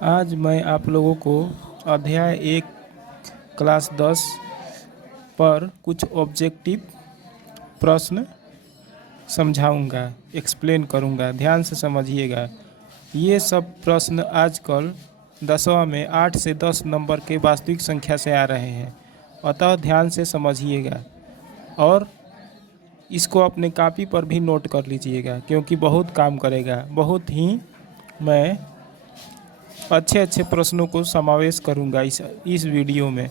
आज मैं आप लोगों को अध्याय 1 क्लास 10 पर कुछ ऑब्जेक्टिव प्रश्न समझाऊंगा, एक्सप्लेन करूंगा। ध्यान से समझिएगा। ये सब प्रश्न आजकल 10वां में 8 से 10 नंबर के वास्तविक संख्या से आ रहे हैं, अतः ध्यान से समझिएगा और इसको अपने कॉपी पर भी नोट कर लीजिएगा, क्योंकि बहुत काम करेगा। बहुत ही मैं अच्छे अच्छे प्रश्नों को समावेश करूंगा इस वीडियो में।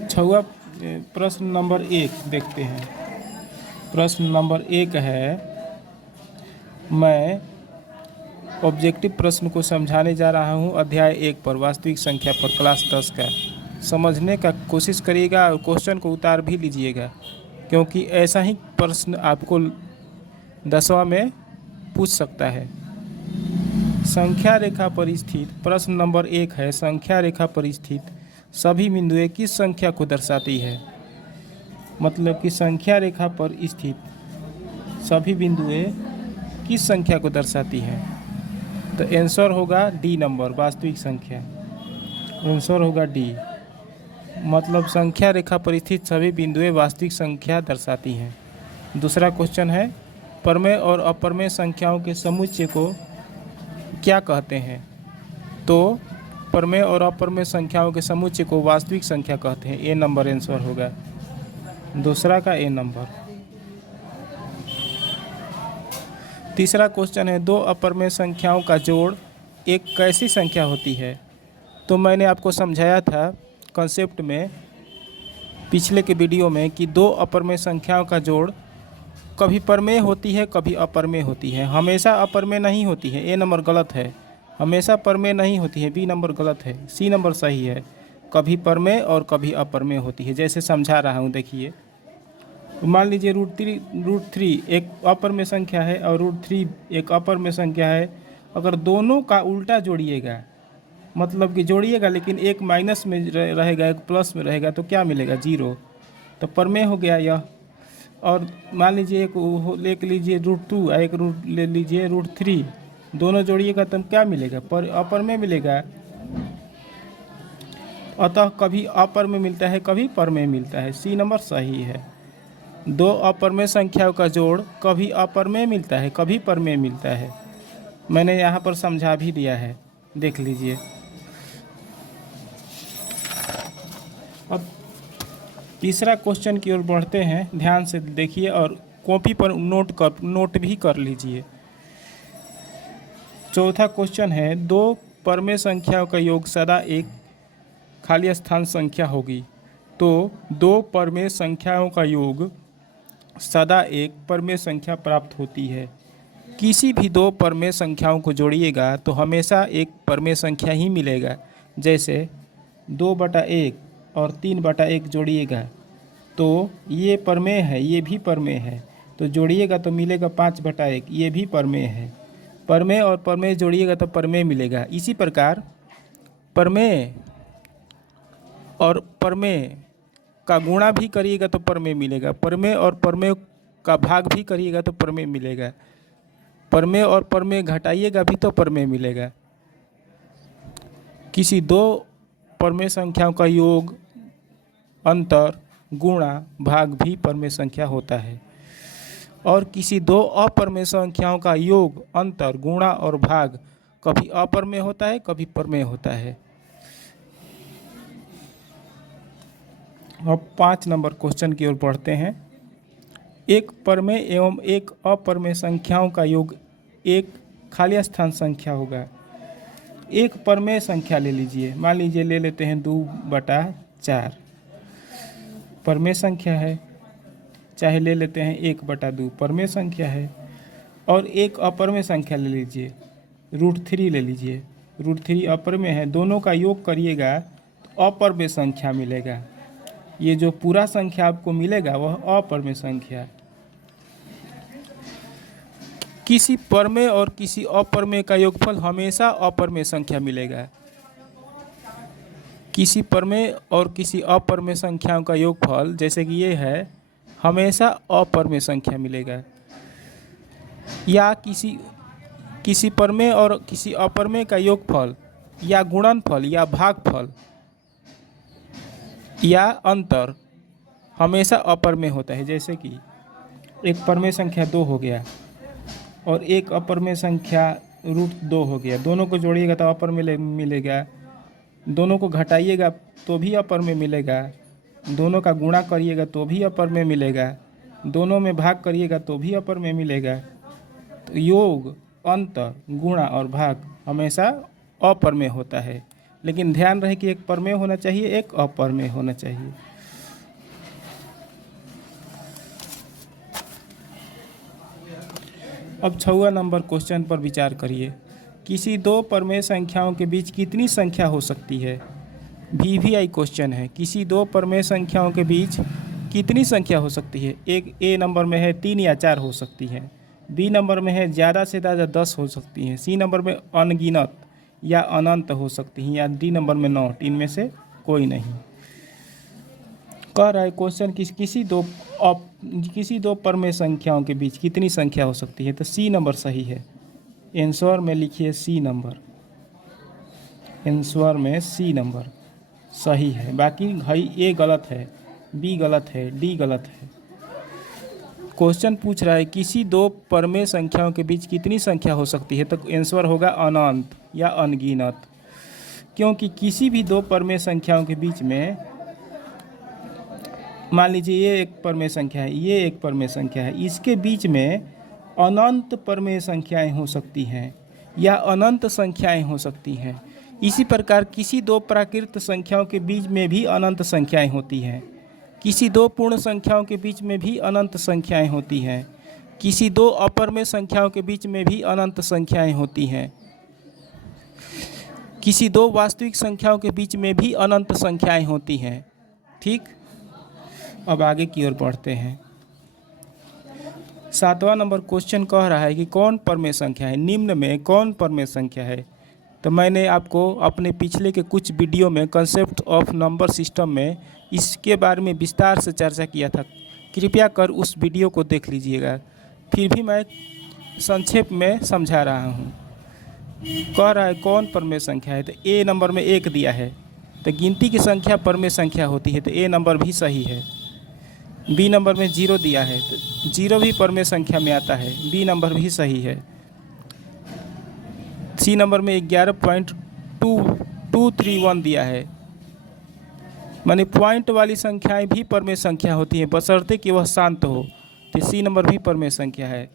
छठवां प्रश्न नंबर 1 देखते हैं। प्रश्न नंबर 1 है, मैं ऑब्जेक्टिव प्रश्न को समझाने जा रहा हूं अध्याय 1 पर, वास्तविक संख्या पर, क्लास 10 का। समझने का कोशिश करिएगा और क्वेश्चन को उतार भी लीजिएगा, क्योंकि ऐसा ही प्रश्न आपको 10वां में पूछ सकता है। संख्या रेखा पर स्थित प्रश्न नंबर 1 है, संख्या रेखा पर स्थित सभी बिंदुएं किस संख्या को दर्शाती है? मतलब कि संख्या रेखा पर स्थित सभी बिंदुएं किस संख्या को दर्शाती है? तो आंसर होगा डी नंबर, वास्तविक संख्या। आंसर होगा डी। मतलब संख्या रेखा पर स्थित सभी बिंदुएं वास्तविक संख्या दर्शाती हैं। दूसरा क्वेश्चन है, परमेय और अपरमेय संख्याओं के समुच्चय को क्या कहते हैं? तो परमेय और अपरमेय संख्याओं के समुच्चय को वास्तविक संख्या कहते हैं। ए नंबर आंसर होगा, दूसरा का ए नंबर। तीसरा क्वेश्चन है, दो अपरमेय संख्याओं का जोड़ एक कैसी संख्या होती है? तो मैंने आपको समझाया था कॉन्सेप्ट में पिछले के वीडियो में कि दो अपरमेय संख्याओं का जोड़ कभी परमेय होती है, कभी अपरमेय होती है। हमेशा अपरमेय नहीं होती है, ए नंबर गलत है। हमेशा परमेय नहीं होती है, बी नंबर गलत है, सी नंबर सही है। कभी परमेय और कभी अपरमेय होती है, जैसे समझा रहा हूँ। देखिए, मान लीजिए √3 एक अपरमेय संख्या है और √3 एक अपरमेय संख्या है। अगर दोनों का उल्टा जोड़िएगा, मतलब कि जोड़िएगा लेकिन एक माइनस में रहेगा, एक प्लस में रहेगा, तो क्या मिलेगा? 0। तो परमेय हो गया यह। और मान लीजिए एक ले लीजिए √2 और एक ले लीजिए √3, दोनों जोड़िएगा तो क्या मिलेगा? पर अपर में मिलेगा। अतः कभी अपर में मिलता है, कभी पर में मिलता है। सी नंबर सही है। दो अपर में संख्याओं का जोड़ कभी अपर में मिलता है, कभी पर में मिलता है। मैंने यहाँ पर समझा भी दिया है, देख लीजिए। अब तीसरा क्वेश्चन की ओर बढ़ते हैं, ध्यान से देखिए और कॉपी पर नोट भी कर लीजिए। चौथा क्वेश्चन है, दो परमेय संख्याओं का योग सदा एक खाली स्थान संख्या होगी। तो दो परमेय संख्याओं का योग सदा एक परमेय संख्या प्राप्त होती है। किसी भी दो परमेय संख्याओं को जोड़िएगा तो हमेशा एक परमेय संख्या ही मिलेगा। जैसे 2/1 और 3/1 जोड़िएगा तो ये परमेय है, ये भी परमेय है, तो जोड़िएगा तो मिलेगा 5/1, ये भी परमेय है। परमेय और परमेय जोड़िएगा तो परमेय मिलेगा। इसी प्रकार परमेय और परमेय का गुणा भी करिएगा तो परमेय मिलेगा। परमेय और परमेय का भाग भी करिएगा तो परमेय मिलेगा। परमेय और परमेय घटाइएगा भी तो परमेय मिलेगा। किसी दो परमेय संख्याओं का योग, अंतर, गुणा, भाग भी परमेय संख्या होता है। और किसी दो अपरमेय संख्याओं का योग, अंतर, गुणा और भाग कभी अपरमेय होता है, कभी परमेय होता है। अब 5 नंबर क्वेश्चन की ओर बढ़ते हैं। एक परमेय एवं एक अपरमेय संख्याओं का योग एक खाली स्थान संख्या होगा। एक परमेय संख्या ले लीजिए, मान लीजिए ले लेते हैं 2/4, परमेय संख्या है। चाहे ले लेते हैं 1/2, परमेय संख्या है। और एक अपरमेय संख्या ले लीजिए, √3 ले लीजिए। √3 अपरमेय है, दोनों का योग करिएगा तो अपरमेय संख्या मिलेगा। ये जो पूरा संख्या आपको मिलेगा वह अपरमेय संख्या। किसी परमेय और किसी अपरमेय का योगफल हमेशा अपरमेय संख्या मिलेगा। किसी परमेय और किसी अपरमेय संख्याओं का योगफल, जैसे कि ये है, हमेशा अपरमेय संख्या मिलेगा। या किसी किसी परमेय और किसी अपरमेय का योगफल या गुणनफल या भागफल या अंतर हमेशा अपरमेय होता है। जैसे कि एक परमेय संख्या 2 हो गया और एक अपरमेय संख्या √2 हो गया, दोनों को जोड़िएगा तो अपर में मिलेगा, दोनों को घटाइएगा तो भी अपर में मिलेगा, दोनों का गुणा करिएगा तो भी अपर में मिलेगा, दोनों में भाग करिएगा तो भी अपर में मिलेगा। तो योग, अंतर, गुणा और भाग हमेशा अपर में होता है, लेकिन ध्यान रहे कि एक परमेय होना चाहिए, एक अपरमेय होना चाहिए। अब 6वां नंबर क्वेश्चन पर विचार करिए। किसी दो परमेय संख्याओं के बीच कितनी संख्या हो सकती है? VVI क्वेश्चन है। किसी दो परमेय संख्याओं के बीच कितनी संख्या हो सकती है? एक ए नंबर में है 3 या 4 हो सकती है, बी नंबर में है ज़्यादा से ज़्यादा 10 हो सकती हैं, सी नंबर में अनगिनत या अनंत हो सकती हैं, या डी नंबर में नॉट, इनमें से कोई नहीं। कह रहा है क्वेश्चन किसी दो परमेय संख्याओं के बीच कितनी संख्या हो सकती है? तो सी नंबर सही है। आंसर में लिखिए सी नंबर, आंसर में सी नंबर सही है। बाकी भाई ए गलत है, बी गलत है, डी गलत है। क्वेश्चन पूछ रहा है किसी दो परमेय संख्याओं के बीच कितनी संख्या हो सकती है? तो आंसर होगा अनंत या अनगिनत, क्योंकि किसी भी दो परमेय संख्याओं के बीच में, मान लीजिए ये एक परमेय संख्या है, ये एक परमेय संख्या है, इसके बीच में अनंत परमेय संख्याएं हो सकती हैं या अनंत संख्याएं हो सकती हैं। इसी प्रकार किसी दो प्राकृत संख्याओं के बीच में भी अनंत संख्याएं होती हैं, किसी दो पूर्ण संख्याओं के बीच में भी अनंत संख्याएं होती हैं, किसी दो अपरमेय संख्याओं के बीच में भी अनंत संख्याएं होती हैं, किसी दो वास्तविक संख्याओं के बीच में भी अनंत संख्याएं होती हैं। ठीक, अब आगे की ओर बढ़ते हैं। 7वां नंबर क्वेश्चन कह रहा है कि कौन परमेय संख्या है? निम्न में कौन परमेय संख्या है? तो मैंने आपको अपने पिछले के कुछ वीडियो में कंसेप्ट ऑफ नंबर सिस्टम में इसके बारे में विस्तार से चर्चा किया था, कृपया कर उस वीडियो को देख लीजिएगा। फिर भी मैं संक्षेप में समझा रहा हूँ। कह रहा है कौन परमेय संख्या है? तो ए नंबर में 1 दिया है, तो गिनती की संख्या परमेय संख्या होती है, तो ए नंबर भी सही है। बी नंबर में 0 दिया है, तो 0 भी परमेय संख्या में आता है, बी नंबर भी सही है। सी नंबर में 11.2231 दिया है, माने पॉइंट वाली संख्याएं भी परमेय संख्या होती हैं बशर्ते कि वह शांत हो, तो सी नंबर भी परमेय संख्या है।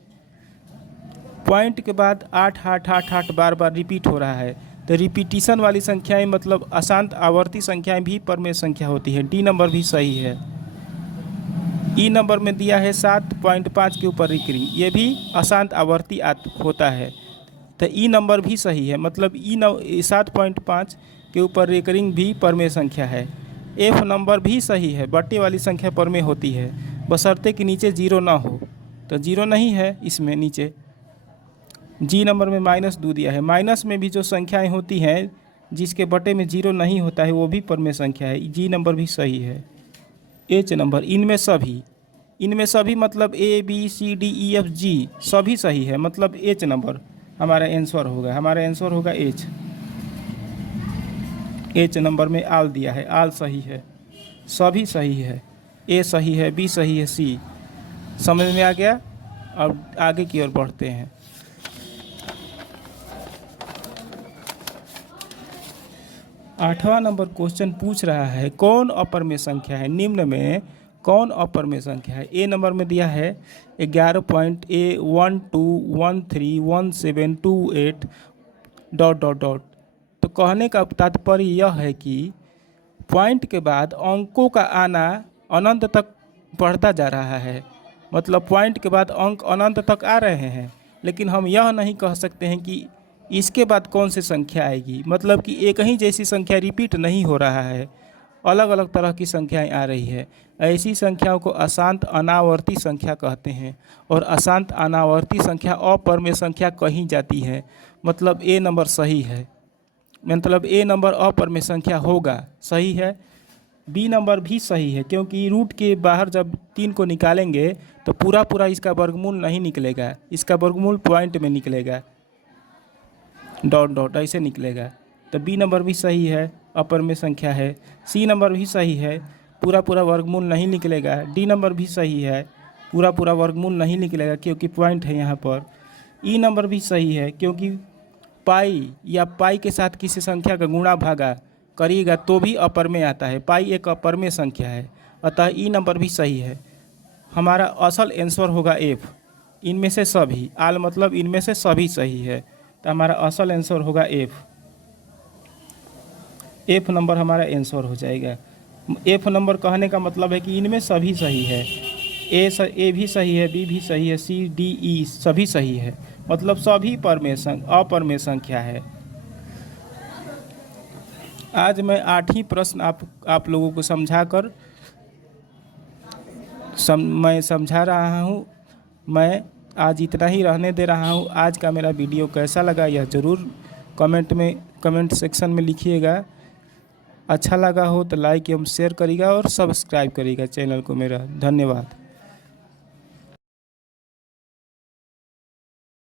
पॉइंट के बाद 8 8 8 8 बार बार रिपीट हो रहा है, तो रिपीटिशन वाली संख्याएं मतलब अशांत आवर्ती संख्याएं भी परमेय संख्या होती है, डी नंबर भी सही है। ई नंबर में दिया है 7.5 के ऊपर रिकरिंग, ये भी अशांत आवर्ती होता है, तो ई नंबर भी सही है, मतलब 7.5 के ऊपर रिकरिंग भी परमेय संख्या है। एफ नंबर भी सही है, बट्टे वाली संख्या परमेय होती है बशर्ते कि नीचे 0 ना हो, तो 0 नहीं है इसमें नीचे। जी नंबर में -2 दिया है, माइनस में भी जो संख्याएं होती हैं जिसके बटे में 0 नहीं होता है वो भी परमेय संख्या है, जी नंबर भी सही है। एच नंबर, इनमें सभी मतलब A B C D E F G सभी सही है, मतलब एच नंबर हमारा आंसर होगा एच। एच नंबर में आल दिया है, आल सही है, सभी सही है, ए सही है, बी सही है, सी। समझ में आ गया? अब आगे की ओर बढ़ते हैं। 8वां नंबर क्वेश्चन पूछ रहा है कौन अपरमेय संख्या है? निम्न में कौन अपरमेय संख्या है? ए नंबर में दिया है 11.12131728 ... तो कहने का तात्पर्य यह है कि पॉइंट के बाद अंकों का आना अनंत तक बढ़ता जा रहा है, मतलब पॉइंट के बाद अंक अनंत तक आ रहे हैं, लेकिन हम यह नहीं कह सकते हैं कि इसके बाद कौन सी संख्या आएगी, मतलब कि एक ही जैसी संख्या रिपीट नहीं हो रहा है, अलग अलग तरह की संख्याएं आ रही है। ऐसी संख्याओं को अशांत अनावर्ती संख्या कहते हैं, और अशांत अनावर्ती संख्या अपरमेय संख्या कही जाती है, मतलब ए नंबर सही है, मतलब ए नंबर अपरमेय संख्या होगा, सही है। बी नंबर भी सही है, क्योंकि रूट के बाहर जब 3 को निकालेंगे तो पूरा इसका वर्गमूल नहीं निकलेगा, इसका वर्गमूल पॉइंट में निकलेगा, डॉट डॉट ऐसे निकलेगा। तो बी नंबर भी सही है, अपर में संख्या है। सी नंबर भी सही है, पूरा पूरा वर्गमूल नहीं निकलेगा। डी नंबर भी सही है, पूरा पूरा वर्गमूल नहीं निकलेगा क्योंकि पॉइंट है यहाँ पर। ई नंबर भी सही है क्योंकि पाई या पाई के साथ किसी संख्या का गुणा भागा करिएगा तो भी अपर में आता है। पाई एक अपर में संख्या है, अतः ई नंबर भी सही है। हमारा असल आंसर होगा एफ, इनमें से सभी। आल मतलब इनमें से सभी सही है, तो हमारा असल आंसर होगा एफ। एफ नंबर हमारा आंसर हो जाएगा। एफ नंबर कहने का मतलब है कि इनमें सभी सही है। ए भी सही है, बी भी सही है, सी डी ई सभी सही है, मतलब सभी अपर में संख्या है। आज मैं 8 ही प्रश्न आप लोगों को मैं समझा रहा हूँ। मैं आज इतना ही रहने दे रहा हूँ। आज का मेरा वीडियो कैसा लगा यह ज़रूर कमेंट सेक्शन में लिखिएगा। अच्छा लगा हो तो लाइक एवं शेयर करिएगा और सब्सक्राइब करिएगा चैनल को मेरा। धन्यवाद।